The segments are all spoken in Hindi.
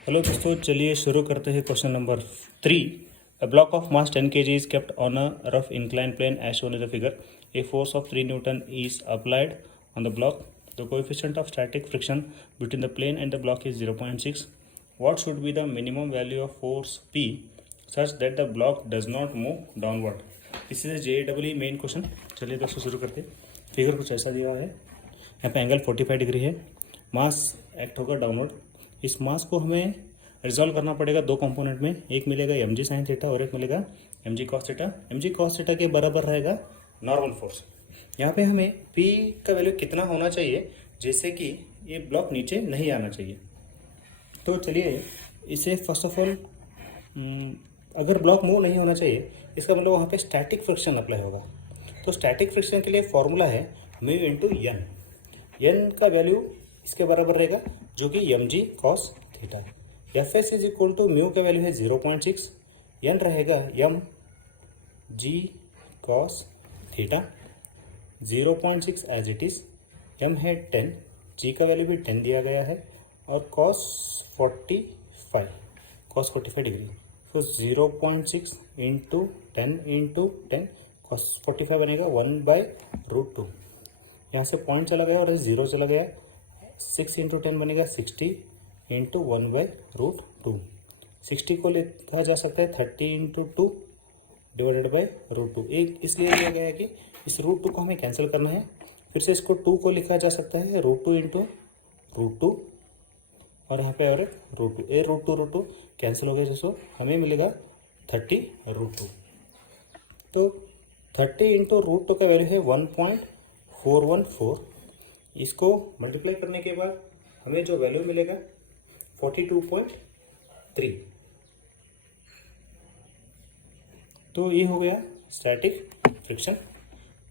हेलो दोस्तों, चलिए शुरू करते हैं question number 3। A block of mass 10 kg is kept on a rough inclined plane as shown in the figure. A force of 3 Newton is applied on the block. The coefficient of static friction between the plane and the block is 0.6. What should be the minimum value of force P such that the block does not move downward? This is a JEE main question. चलिए दोस्तों शुरू करते हैं। फिगर कुछ ऐसा दिया है, यहाँ पे एंगल 45 डिग्री है, मास एक्ट होगा डाउनवर्ड। इस मास को हमें रिजॉल्व करना पड़ेगा दो कंपोनेंट में, एक मिलेगा mg साइन थीटा और एक मिलेगा mg cos theta. mg cos theta के बराबर रहेगा नॉर्मल फोर्स। यहाँ पे हमें p का वैल्यू कितना होना चाहिए जैसे कि ये ब्लॉक नीचे नहीं आना चाहिए। तो चलिए इसे फर्स्ट ऑफ ऑल, अगर ब्लॉक मूव नहीं होना चाहिए इसका मतलब वहाँ पे स्टैटिक फ्रिक्शन अप्लाई होगा। तो स्टैटिक फ्रिक्शन के लिए फॉर्मूला है म्यू इंटू एन। एन का वैल्यू इसके बराबर रहेगा जो कि mg cos थीटा है। F S is equal to mu का वैल्यू है 0.6, एन रहेगा mg cos theta 0.6 as it is, m है 10, g का वैल्यू भी 10 दिया गया है और cos 45 डिग्री। तो 0.6 इंटू 10 इंटू 10 cos 45 बनेगा 1/√2। यहाँ से पॉइंट चला गया और 0 चला गया, 6 इंटू 10 बनेगा 60 इंटू 1/√2। 60 को लिखा जा सकता है 30 इंटू 2 डिवाइडेड बाई √2। एक इसलिए लिया गया है कि इस √2 को हमें कैंसिल करना है। फिर से इसको 2 को लिखा जा सकता है √2 इंटू √2 और यहाँ पे और √2। ए √2 कैंसिल हो गया दोस्तों, हमें मिलेगा 30√2। तो 30 इंटू √2 का वैल्यू है 1.414। इसको मल्टीप्लाई करने के बाद हमें जो वैल्यू मिलेगा 42.3। तो ये हो गया स्टैटिक फ्रिक्शन।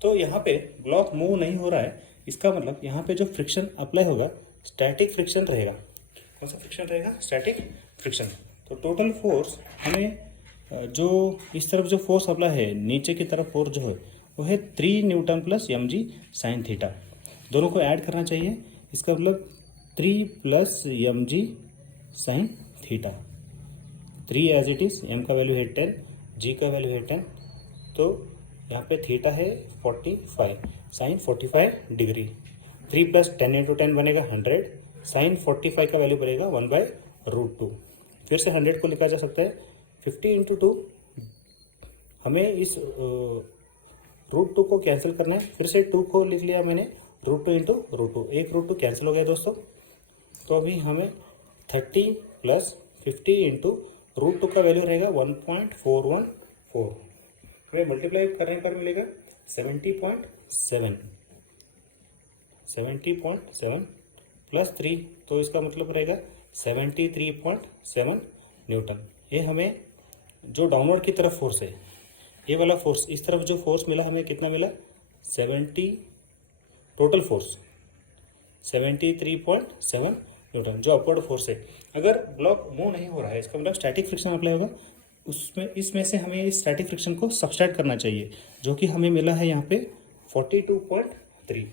तो यहाँ पे ब्लॉक मूव नहीं हो रहा है, इसका मतलब यहाँ पे जो फ्रिक्शन अप्लाई होगा स्टैटिक फ्रिक्शन रहेगा। कौन सा फ्रिक्शन रहेगा? Static friction. तो टोटल फोर्स हमें जो इस तरफ जो फोर्स अप्लाई है, नीचे की तरफ फोर्स जो है वो है 3 newton plus mg sine theta. दोनों को ऐड करना चाहिए, इसका मतलब 3 plus mg sine theta. 3 as it is, m का वैल्यू है 10, g का वैल्यू है 10, तो यहाँ पे थीटा है 45 साइन 45 डिग्री। 3 प्लस 10 इंटू 10 बनेगा 100, साइन 45 का वैल्यू बनेगा 1/√2। फिर से 100 को लिखा जा सकता है 50 इंटू 2। हमें इस √2 को कैंसिल करना है, फिर से 2 को लिख लिया मैंने √2 इंटू √2। एक √2 कैंसिल हो गया दोस्तों। तो अभी हमें 30 प्लस 50 इंटू √2 का वैल्यू रहेगा 1.414। हमें मल्टीप्लाई करने पर मिलेगा 70.7 प्लस 3, तो इसका मतलब रहेगा 73.7 न्यूटन। ये हमें जो डाउनवर्ड की तरफ फोर्स है, ये वाला फोर्स, इस तरफ जो फोर्स मिला हमें कितना मिला 70, टोटल फोर्स 73.7 न्यूटन जो अपवर्ड फोर्स है। अगर ब्लॉक मूव नहीं हो रहा है इसका मतलब स्टैटिक फ्रिक्शन अप्लाई होगा। इसमें से हमें इस स्टैटिक फ्रिक्शन को सब्सट्रैक्ट करना चाहिए जो कि हमें मिला है यहाँ पे 42.3।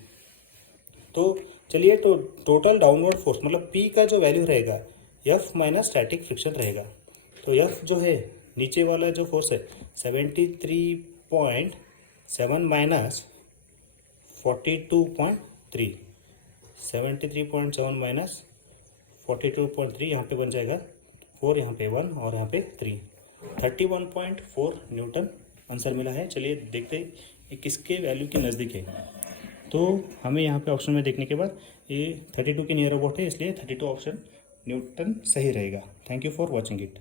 तो चलिए, तो टोटल डाउनवर्ड फोर्स मतलब P का जो वैल्यू रहेगा F माइनस स्टैटिक फ्रिक्शन रहेगा। तो F जो है नीचे वाला जो फोर्स है 73.7 माइनस 42.3, 73.7 माइनस 42.3, यहाँ पे बन जाएगा 4, यहाँ पे 1 और यहाँ पे 3, 31.4 न्यूटन आंसर मिला है। चलिए देखते हैं ये किसके वैल्यू के नज़दीक है। तो हमें यहाँ पे ऑप्शन में देखने के बाद ये 32 के नियर अबाउट है, इसलिए 32 ऑप्शन न्यूटन सही रहेगा। Thank you for watching it.